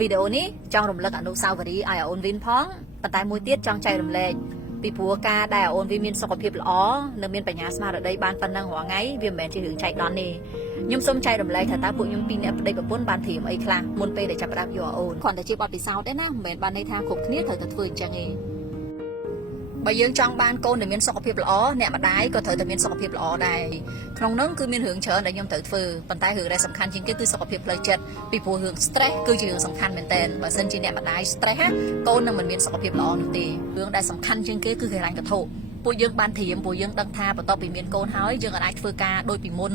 វីដេអូនេះចង់រំលឹកអនុស្សាវរីយ៍ឲ្យអូនវីនផងប៉ុន្តែមួយទៀតចង់ចែករំលែកពីព្រោះការដែលអូនវីមានសុខភាពល្អនិងមានបញ្ញាស្មារតីបានប៉ុណ្ណឹងរាល់ថ្ងៃវាមិនមែនជារឿងចៃដន្យទេខ្ញុំសូមចែករំលែកថាតើពួកខ្ញុំពីរនាក់ប្តីប្រពន្ធបានត្រៀមអីខ្លះមុនពេលដែលចាប់ផ្ដើមយកអូនគ្រាន់តែជាបទពិសោធន៍ទេណាមិនមែនបានន័យថាគ្រប់គ្នាត្រូវតែធ្វើអញ្ចឹងទេបើយើងចង់បានកូនដែលមានសុខភាពល្អអ្នកម្ដាយក៏ត្រូវតែមានសុខភាពល្អដែរក្នុងនោះគឺមានរឿងច្រើនដែលខ្ញុំត្រូវធ្វើប៉ុន្តែរឿងដែលសំខាន់ជាងគេគឺសុខភាពផ្លូវចិត្តពីព្រោះរឿង stress គឺជារឿងសំខាន់មែនទែនបើសិនជាអ្នកម្ដាយ stress ណាកូននឹងមិនមានសុខភាពល្អនោះទេរឿងដែលសំខាន់ជាងគេគឺហិរញ្ញវត្ថុពួកយើងបានត្រៀមពួកយើងដឹងថាបន្ទាប់ពីមានកូនហើយយើងអាចធ្វើការដូចពីមុន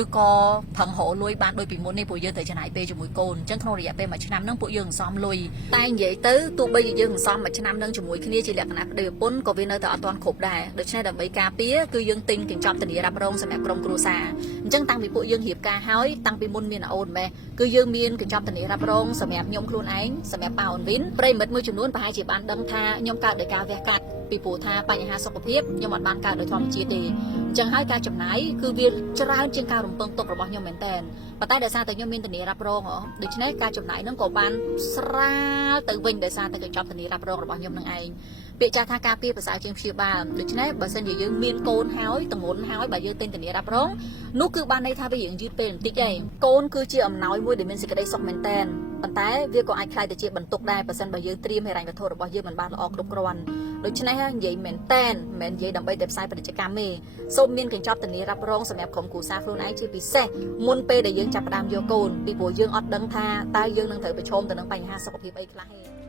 ឬក៏ផឹងរកលុយបានដូចពីមុននេះពួកយើងត្រូវចំណាយពេលជាមួយកូនអញ្ចឹងក្នុងរយៈពេល1ឆ្នាំហ្នឹងពួកយើងសន្សំលុយតែនិយាយទៅទោះបីជាយើងសន្សំ1ឆ្នាំហ្នឹងជាមួយគ្នាជាលក្ខណៈប្តីប្រពន្ធក៏វានៅតែអត់ទាន់គ្រប់ដែរដូច្នេះដើម្បីការពារគឺយើងទិញកញ្ចប់ធានារ៉ាប់រងសម្រាប់ក្រុមគ្រួសារអញ្ចឹងតាំងពីពួកយើងរៀបការហើយតាំងពីមុនមានអូនម៉េះគឺយើងមានកញ្ចប់ធានារ៉ាប់រងសម្រាប់ខ្ញុំខ្លួនឯងសម្រាប់ប៉ាអូនវីនប្រិមិត្តមួយចំនួនប្រហែលជាបានដឹងថាខ្ញុំកើតដោយការវះកាត់ពីព្រោះថាបញ្ហាសុខភាពខ្ញុំអត់បានកើតដោយធម្មជាតិទេអញ្ចឹងហើយការចំណាយគឺវាច្រើនជាងការរំពឹងទុករបស់ខ្ញុំមែនតើប៉ុន្តែដោយសារតែខ្ញុំមានធានារ៉ាប់រងដូច្នេះការចំណាយហ្នឹងក៏បានស្រាលទៅវិញដោយសារតែកញ្ចប់ធានារ៉ាប់រងរបស់ខ្ញុំនឹងឯងពាក្យចាស់ថាការពារប្រសើរជាងព្យាបាលដូច្នេះបើសិនជាយើងមានកូនហើយទងន់ហើយបើយើងទិញធានារ៉ាប់រងនោះគឺបានន័យថាវារៀងយឺតពេលបន្តិចឯងកូនគឺជាអំណោយមួយដែលមានសេចក្តីសុខមែនតើប៉ុន្តែវាក៏អាចខ្លាយទៅជាបន្ទុកដែរបើសិនបើយើងត្រៀមហិរញ្ញវត្ថុរបស់យើងមិនបានល្អគ្រប់គ្រាន់ដូច្នេះនិយាយមែនតើមិនមែននិយាយដើម្បីតែផ្សាយពាណិជ្ជកម្មទេសូមមានកញ្ចប់ធានារ៉ាប់រងសម្រាប់ក្រុមគ្រួសារខ្លួនឯងជាពិសេសមុនពេលដែលយើងចាប់ផ្ដើមយកកូនពីព្រោះយើងអត់ដឹងថាតើយើងនឹងត្រូវប្រឈមទៅនឹងបញ្ហាសុខភាពអីខ្លះទេ